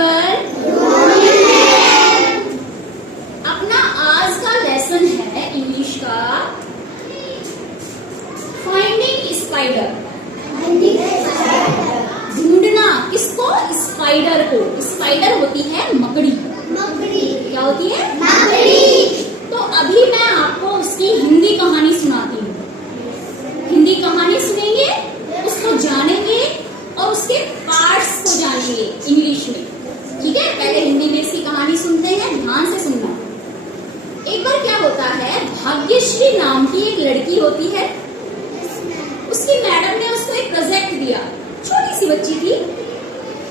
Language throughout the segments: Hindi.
एवरीवन। अपना आज का लेसन है इंग्लिश का फाइंडिंग स्पाइडर। ढूंढना किसको? स्पाइडर को। स्पाइडर होती है मकड़ी। क्या होती है? मकड़ी। तो अभी मैं आपको उसकी हिंदी कहानी सुनाती हूँ। हिंदी कहानी सुनेंगे, उसको जानेंगे और उसके पार्ट्स को जानेंगे इंग्लिश में। ठीक है, पहले हिंदी में इसकी कहानी सुनते हैं, ध्यान से सुनना। एक बार क्या होता है, भाग्यश्री नाम की एक लड़की होती है। उसकी मैडम ने उसको एक प्रोजेक्ट दिया, छोटी सी बच्ची थी,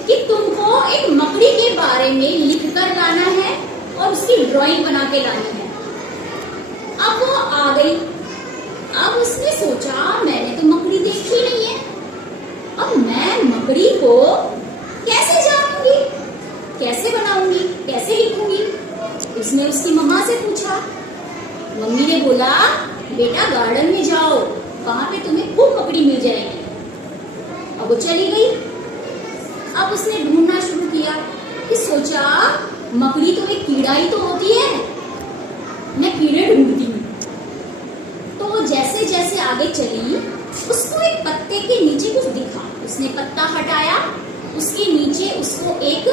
कि तुमको एक मकड़ी के बारे में लिख कर लाना है और उसकी ड्राइंग बना के लानी है। अब वो आ गई। अब उसने सोचा मैंने तो मकड़ी देखी नहीं है, अब मैं मकड़ी को कैसे जानूंगी, कैसे बनाऊंगी, कैसे लिखूंगी। उसने उसकी मम्मा से पूछा। मम्मी ने बोला बेटा गार्डन में जाओ, वहां पे तुम्हें खूब मकड़ी मिल जाएगी। अब वो चली गई। अब उसने ढूंढना शुरू किया कि सोचा मकड़ी तो एक कीड़ा ही तो होती है, मैं कीड़े ढूंढती हूँ। तो वो जैसे जैसे आगे चली, उसको एक पत्ते के नीचे कुछ दिखा। उसने पत्ता हटाया, उसके नीचे उसको एक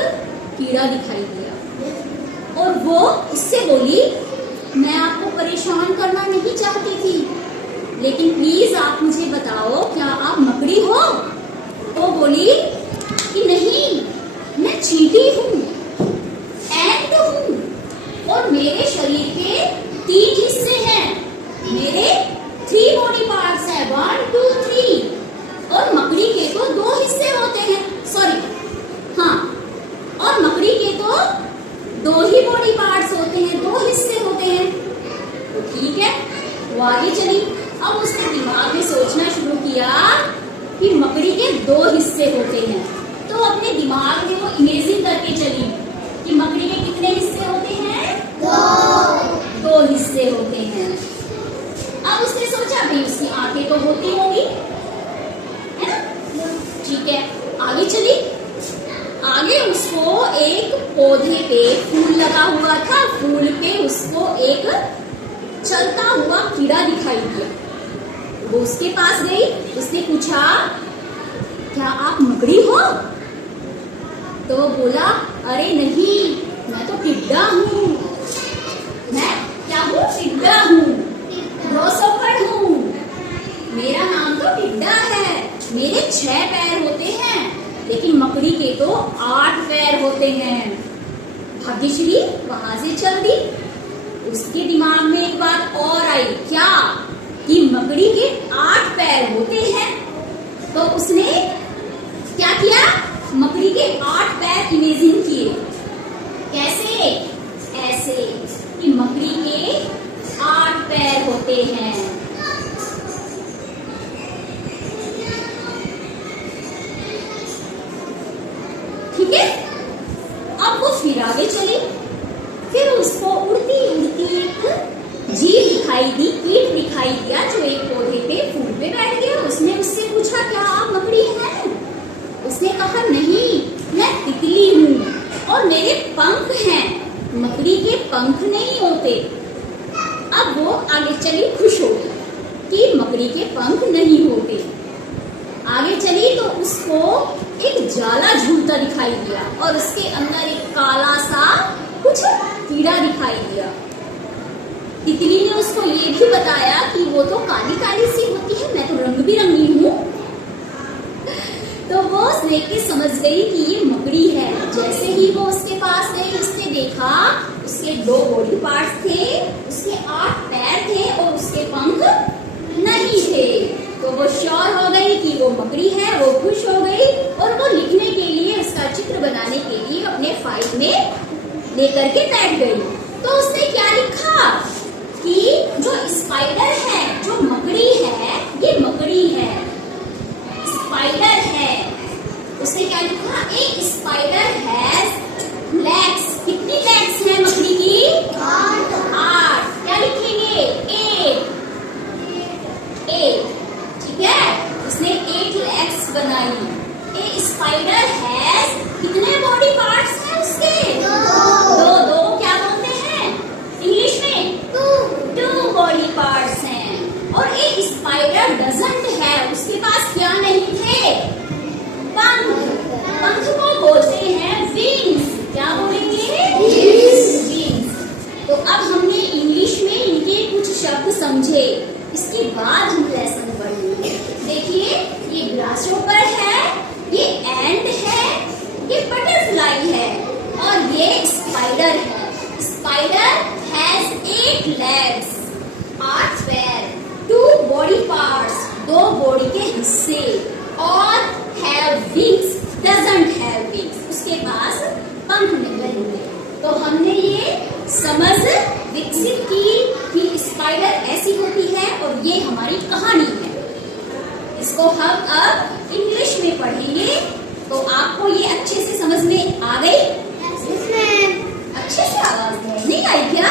कीड़ा दिखाई दिया और वो इससे बोली मैं आपको परेशान करना नहीं चाहती थी, लेकिन प्लीज आप मुझे बताओ क्या आप मकड़ी हो? वो बोली कि नहीं, मैं चींटी हूँ, एंट हूँ और मेरे शरीर के 3 हिस्से हैं। मेरे 3 बॉडी पार्ट्स हैं, 1 2 3। और मकड़ी के तो 2 हिस्से होते हैं, सॉरी हाँ, और मकड़ी के तो 2 ही बॉडी पार्ट्स होते हैं, 2 हिस्से होते हैं। तो ठीक है, वो आगे चली। अब उसने दिमाग में सोचना शुरू किया कि मकड़ी के 2 हिस्से होते हैं। तो अपने दिमाग में वो इमेजिन करके चली कि मकड़ी के कितने हिस्से होते हैं? 2 हिस्से होते हैं। अब उसने सोचा भाई उसकी आंखें तो होती होंगी, है ना? ठीक है, आगे चली। आगे उसको एक पौधे पे फूल लगा हुआ था, फूल पे उसको एक चलता हुआ कीड़ा दिखाई दिया। वो उसके पास गई, उसने पूछा क्या आप मकड़ी हो? तो वो बोला अरे नहीं, मैं तो टिड्डा हूँ। मैं क्या हूँ? टिड्डा हूँ, ग्रॉसहॉपर हूँ। मेरा नाम तो टिड्डा है। मेरे 6 पैर होते हैं, लेकिन मकड़ी के तो 8 पैर होते हैं। भाग्यश्री वहां से चल दी। उसके दिमाग में एक बात और आई, क्या कि मकड़ी के 8 पैर होते हैं। तो उसने क्या किया, मकड़ी के 8 पैर इमेजिन किए। कैसे? ऐसे कि मकड़ी के 8 पैर होते हैं। ठीक है, अब वो फिर आगे चली। फिर उसको उड़ती उड़ती एक जीव दिखाई दी, कीट दिखाई दिया, जो एक पौधे पे फूल पे बैठ गया। उसने उससे पूछा क्या आप मकड़ी हैं? उसने कहा नहीं, मैं तितली हूँ और मेरे पंख हैं, मकड़ी के पंख नहीं होते। अब वो आगे चली, खुश हो गई कि मकड़ी के पंख नहीं होते। आगे चली तो उसको एक जाला झूलता दिखाई दिया और उसके अंदर एक काला सा कुछ कीड़ा दिखाई दिया। तितली ने उसको ये भी बताया कि वो तो काली काली सी होती है, मैं तो रंग बिरंगी हूँ। तो वो देख के समझ गई कि ये मकड़ी है। जैसे ही वो उसके पास गई, उसने देखा उसके 2 बॉडी पार्ट्स थे, उसके 8 पैर थे और उसके पंख नहीं थे। तो वो श्योर हो गई कि वो मकड़ी है। वो खुश हो गई और वो लिखने के लिए, उसका चित्र बनाने के लिए अपने फाइल में लेकर के बैठ गई। तो उसने क्या लिखा कि जो स्पाइडर है, जो मकड़ी है, ये मकड़ी है, स्पाइडर है। उसने क्या लिखा, ए स्पाइडर हैज लेग्स। कितनी लेग्स है मकड़ी की? 8। क्या लिखेंगे? 8। ठीक है, उसने 8 लेग्स बनाई। ए स्पाइडर हैज कितने बॉडी पार्ट्स हैं? ये स्पाइडर है। स्पाइडर हैज 8 legs, 8 पैर, 2 बॉडी पार्ट्स, 2 बॉडी के हिस्से, और have wings, doesn't have wings, उसके पास पंख नहीं होते। तो हमने ये समझ विकसित की कि स्पाइडर ऐसी होती है और ये हमारी कहानी है। इसको हम अब इंग्लिश में पढ़ेंगे। तो आपको ये अच्छे से समझ में आ गई? अच्छे से आवाज नहीं आई क्या?